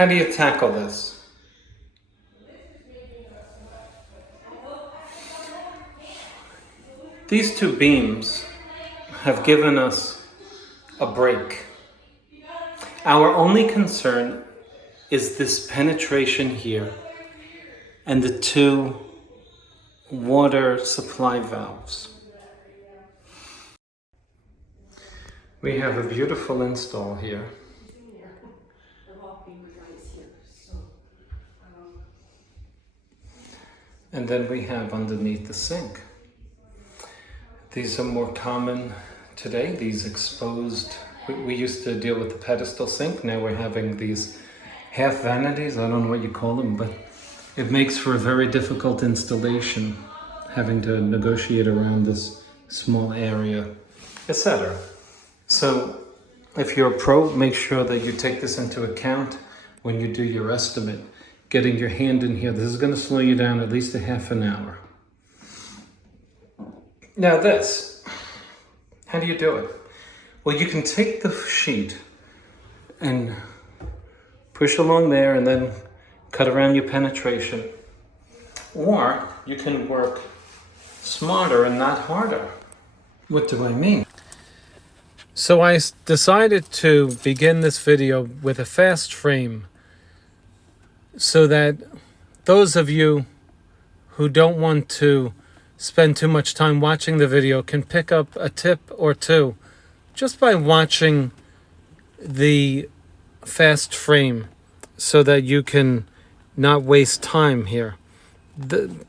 How do you tackle this? These two beams have given us a break. Our only concern is this penetration here and the two water supply valves. We have a beautiful install here. And then we have underneath the sink. These are more common today, these exposed. We used to deal with the pedestal sink, now we're having these half vanities, I don't know what you call them, but it makes for a very difficult installation, having to negotiate around this small area, etc. So if you're a pro, make sure that you take this into account when you do your estimate. Getting your hand in here, this is going to slow you down at least a half an hour. Now this, how do you do it? Well, you can take the sheet and push along there and then cut around your penetration. Or you can work smarter and not harder. What do I mean? So I decided to begin this video with a fast frame so that those of you who don't want to spend too much time watching the video can pick up a tip or two just by watching the fast frame so that you can not waste time here.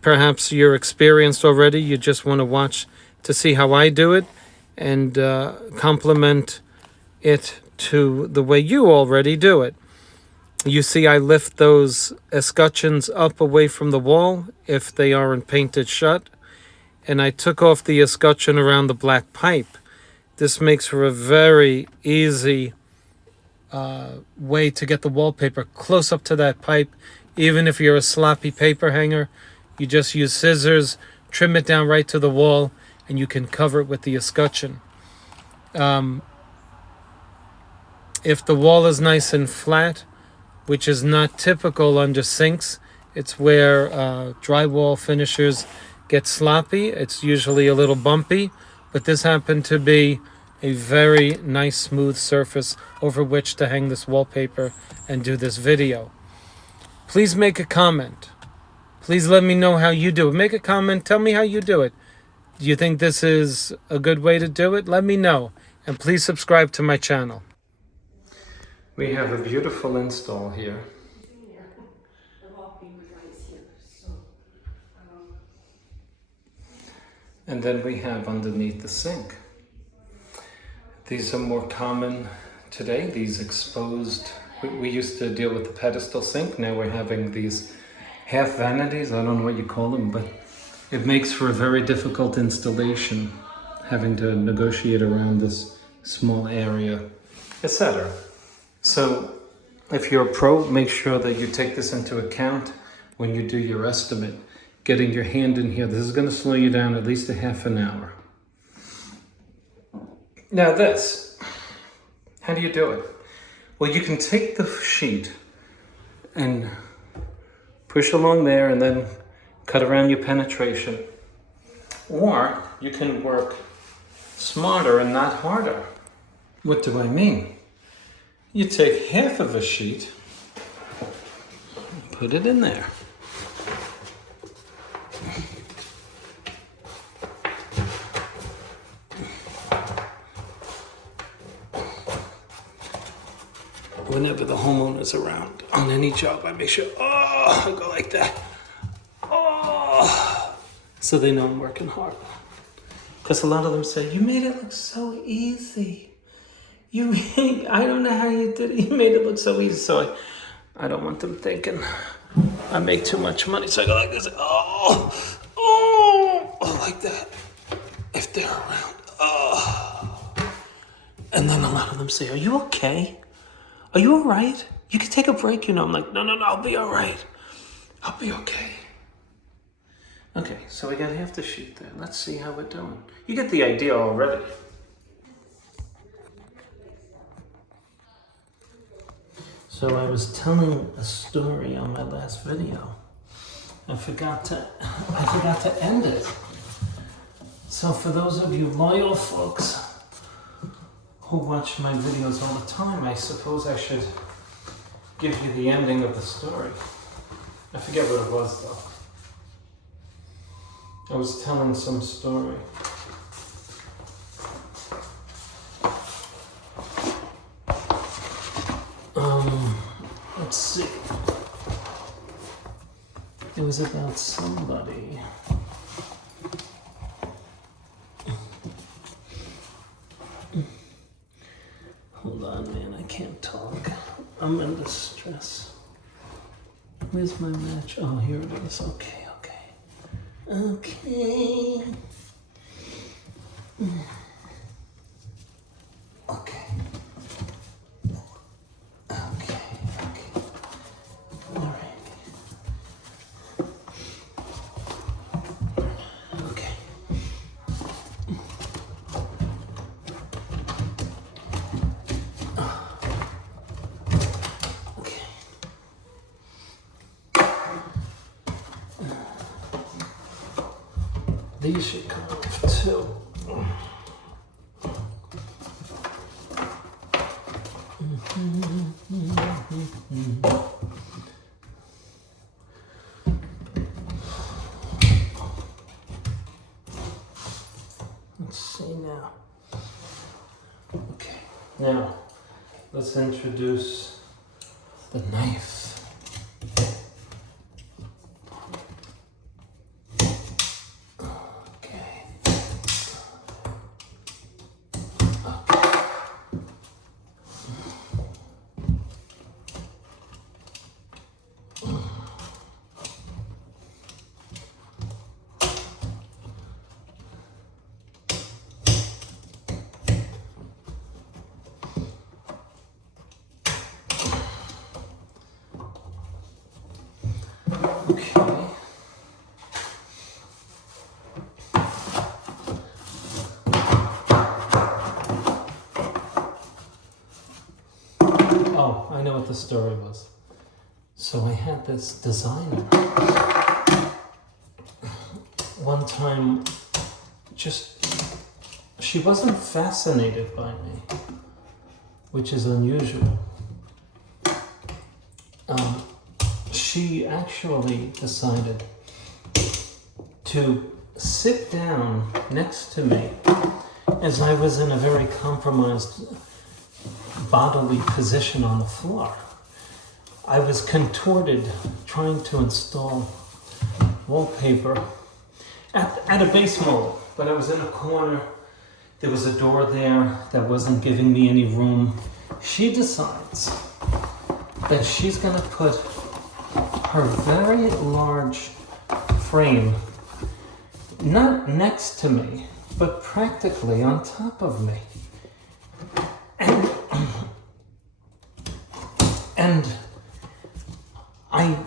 Perhaps you're experienced already, you just want to watch to see how I do it and complement it to the way you already do it. You see I lift those escutcheons up away from the wall if they aren't painted shut, and I took off the escutcheon around the black pipe. This makes for a very easy way to get the wallpaper close up to that pipe. Even if you're a sloppy paper hanger, you just use scissors, trim it down right to the wall, and you can cover it with the escutcheon. If the wall is nice and flat, which is not typical under sinks, it's where drywall finishers get sloppy. It's usually a little bumpy, but this happened to be a very nice smooth surface over which to hang this wallpaper and do this video. Please make a comment. Please let me know how you do it. Make a comment, tell me how you do it. Do you think this is a good way to do it? Let me know, and please subscribe to my channel. We have a beautiful install here. And then we have underneath the sink. These are more common today, these exposed. We used to deal with the pedestal sink, now we're having these half vanities, I don't know what you call them, but it makes for a very difficult installation, having to negotiate around this small area, etc. So if you're a pro, make sure that you take this into account when you do your estimate. Getting your hand in here, this is going to slow you down at least a half an hour. Now this, how do you do it? Well, you can take the sheet and push along there and then cut around your penetration. Or you can work smarter and not harder. What do I mean? You take half of a sheet, put it in there. Whenever the homeowner's around on any job, I make sure, I go like that. So they know I'm working hard. Because a lot of them say, you made it look so easy. I don't know how you did it. You made it look so easy. So I don't want them thinking I make too much money. So I go like this, like that. If they're around, And then a lot of them say, are you okay? Are you all right? You can take a break, you know. I'm like, no, I'll be all right. I'll be okay. Okay, so we got half the sheet there. Let's see how we're doing. You get the idea already. So I was telling a story on my last video. I forgot to end it. So for those of you loyal folks who watch my videos all the time, I suppose I should give you the ending of the story. I forget what it was though. I was telling some story. Let's see. It was about somebody. Hold on, man, I can't talk. I'm in distress. Where's my match? Oh, here it is. Okay. Okay. These should come off too. Let's see now. Okay, now let's introduce the knife. Okay. Oh, I know what the story was. So I had this designer. One time, she wasn't fascinated by me, which is unusual. She actually decided to sit down next to me as I was in a very compromised bodily position on the floor. I was contorted trying to install wallpaper at a base mold, but I was in a corner. There was a door there that wasn't giving me any room. She decides that she's going to put her very large frame not next to me, but practically on top of me. And I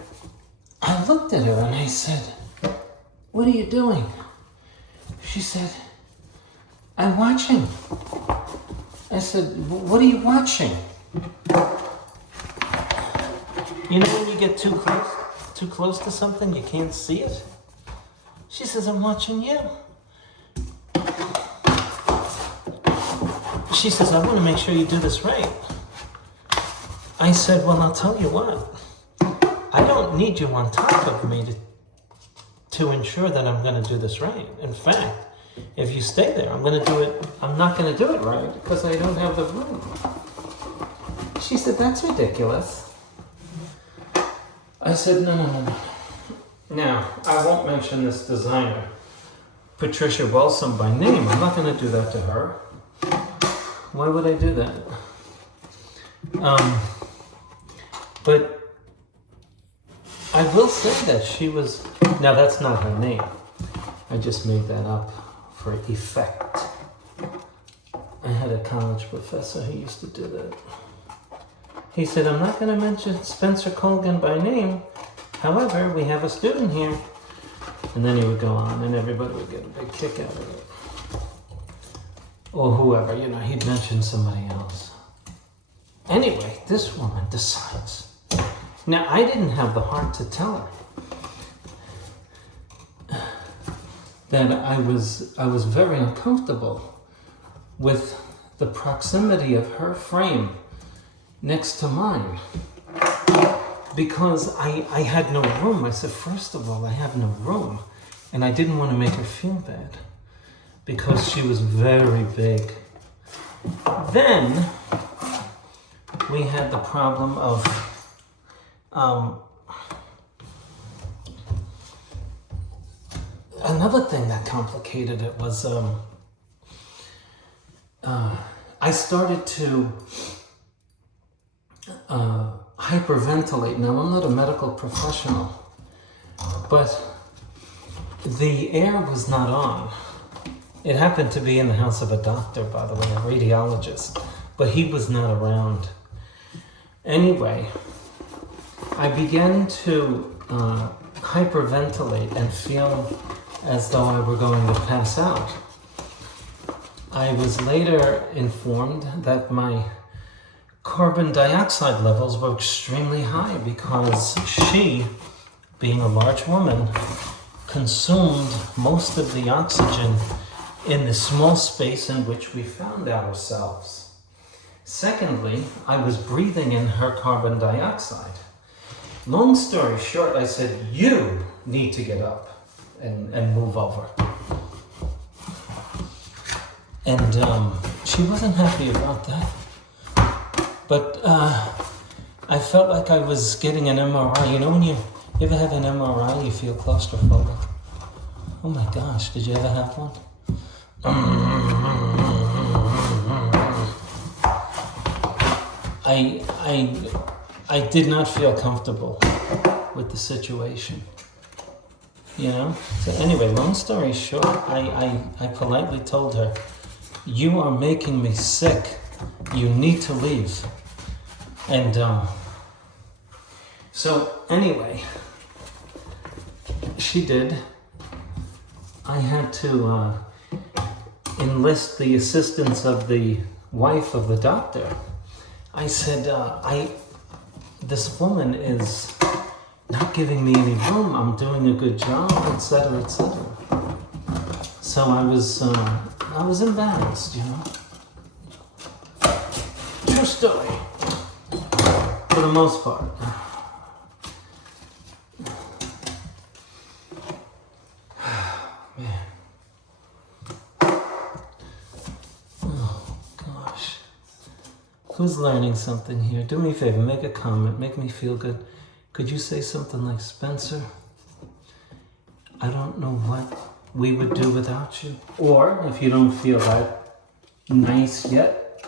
looked at her and I said, "What are you doing?" She said, "I'm watching." I said, "What are you watching?" You know when you get too close to something, you can't see it? She says, "I'm watching you." She says, "I want to make sure you do this right." I said, "Well, I'll tell you what. I don't need you on top of me to ensure that I'm going to do this right. In fact, if you stay there, I'm not going to do it right because I don't have the room." She said, "That's ridiculous." I said, No. Now, I won't mention this designer, Patricia Wilson, by name. I'm not going to do that to her. Why would I do that? But I will say that she was... Now, that's not her name. I just made that up for effect. I had a college professor who used to do that. He said, "I'm not going to mention Spencer Colgan by name. However, we have a student here." And then he would go on and everybody would get a big kick out of it. Or whoever, he'd mention somebody else. Anyway, this woman decides. Now, I didn't have the heart to tell her that I was very uncomfortable with the proximity of her frame next to mine, because I had no room. I said, first of all, I have no room, and I didn't want to make her feel bad because she was very big. Then we had the problem of another thing that complicated it was I started to hyperventilate. Now, I'm not a medical professional, but the air was not on. It happened to be in the house of a doctor, by the way, a radiologist, but he was not around. Anyway, I began to hyperventilate and feel as though I were going to pass out. I was later informed that my carbon dioxide levels were extremely high because she, being a large woman, consumed most of the oxygen in the small space in which we found ourselves. Secondly, I was breathing in her carbon dioxide. Long story short, I said, you need to get up and move over. And she wasn't happy about that. But I felt like I was getting an MRI. You know when you ever have an MRI, you feel claustrophobic? Oh my gosh, did you ever have one? I did not feel comfortable with the situation, you know? So anyway, long story short, I politely told her, you are making me sick. You need to leave. And so anyway, she did. I had to enlist the assistance of the wife of the doctor. I said, this woman is not giving me any room. I'm doing a good job, etc., etc. So I was embarrassed, you know. True story, for the most part. Man. Oh, gosh. Who's learning something here? Do me a favor, make a comment, make me feel good. Could you say something like, Spencer, I don't know what we would do without you? Or, if you don't feel that nice yet,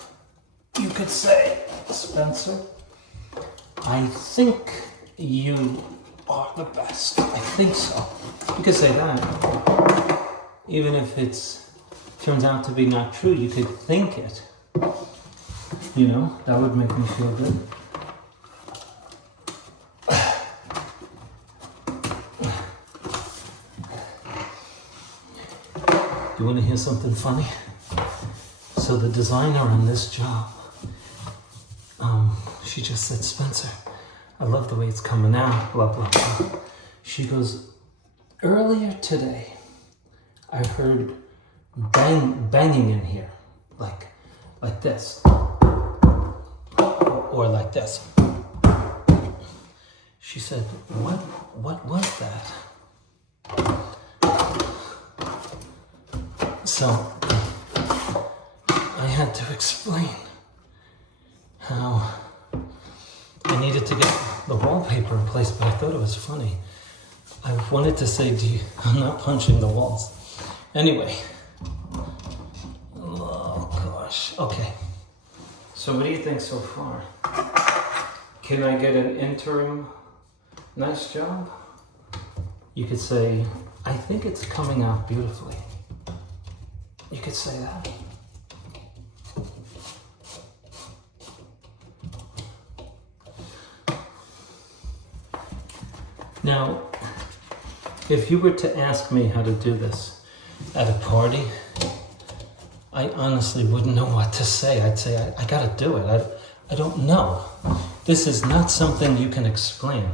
you could say, Spencer, I think you are the best. I think so. You could say that. Even if it turns out to be not true, you could think it. You know, that would make me feel good. You want to hear something funny? So the designer on this job, she just said, Spencer, I love the way it's coming out, blah, blah, blah. She goes, earlier today, I heard banging in here, like this, or like this. She said, what was that? So, I had to explain how I needed to get the wallpaper in place, but I thought it was funny. I wanted to say, I'm not punching the walls. Anyway. Oh, gosh. Okay. So what do you think so far? Can I get an interim nice job? You could say, I think it's coming out beautifully. You could say that. Now, if you were to ask me how to do this at a party, I honestly wouldn't know what to say. I'd say, I gotta do it. I don't know. This is not something you can explain,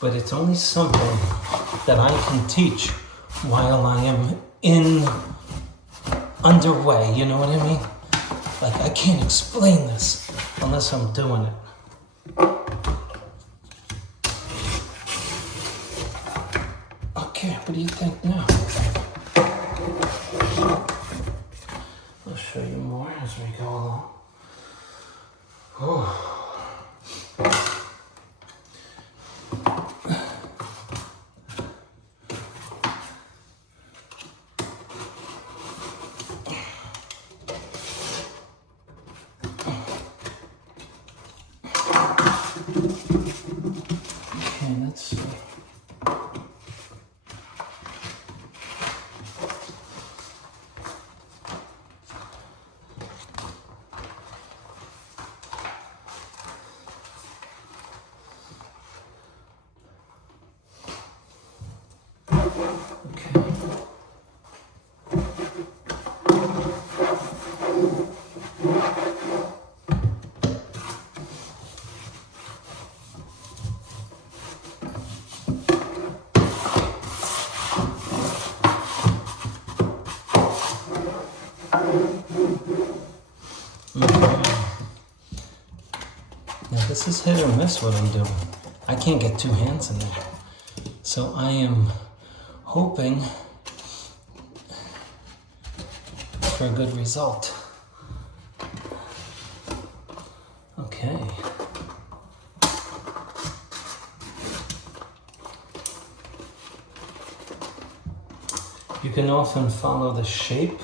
but it's only something that I can teach while I am underway, you know what I mean? Like, I can't explain this unless I'm doing it. Okay, what do you think now? I'll show you more as we go along. Oh. Okay, let's see. Now this is hit or miss what I'm doing. I can't get two hands in there. So I am hoping for a good result. Okay. You can often follow the shape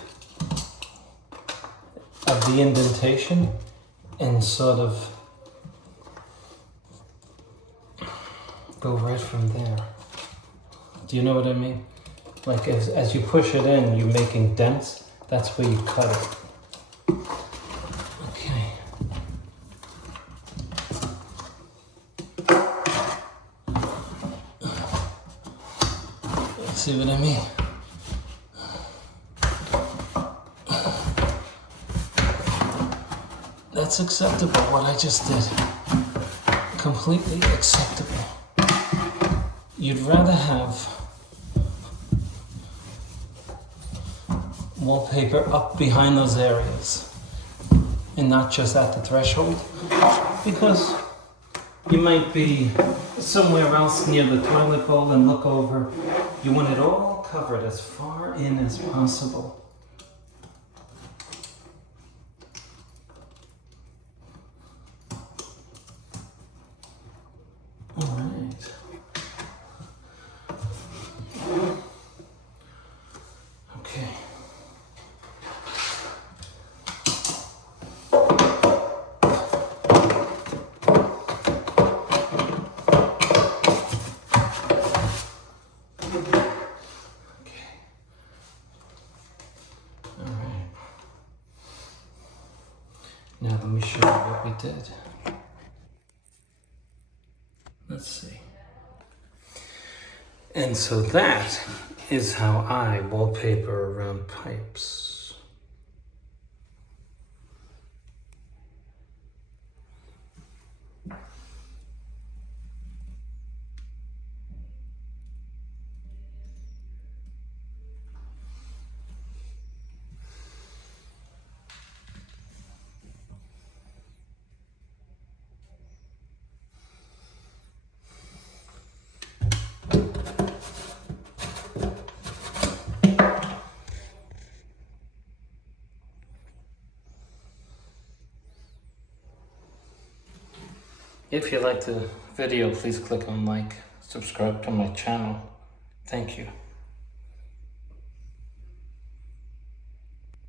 of the indentation and sort of go right from there. Do you know what I mean? Like as you push it in, you're making dents. That's where you cut it. Okay. See what I mean? That's acceptable, what I just did. Completely acceptable. You'd rather have wallpaper up behind those areas and not just at the threshold, because you might be somewhere else near the toilet bowl and look over. You want it all covered as far in as possible. All right. Okay. Now let me show you what we did. Let's see. And so that is how I wallpaper around pipes. If you liked the video, please click on like, subscribe to my channel. Thank you.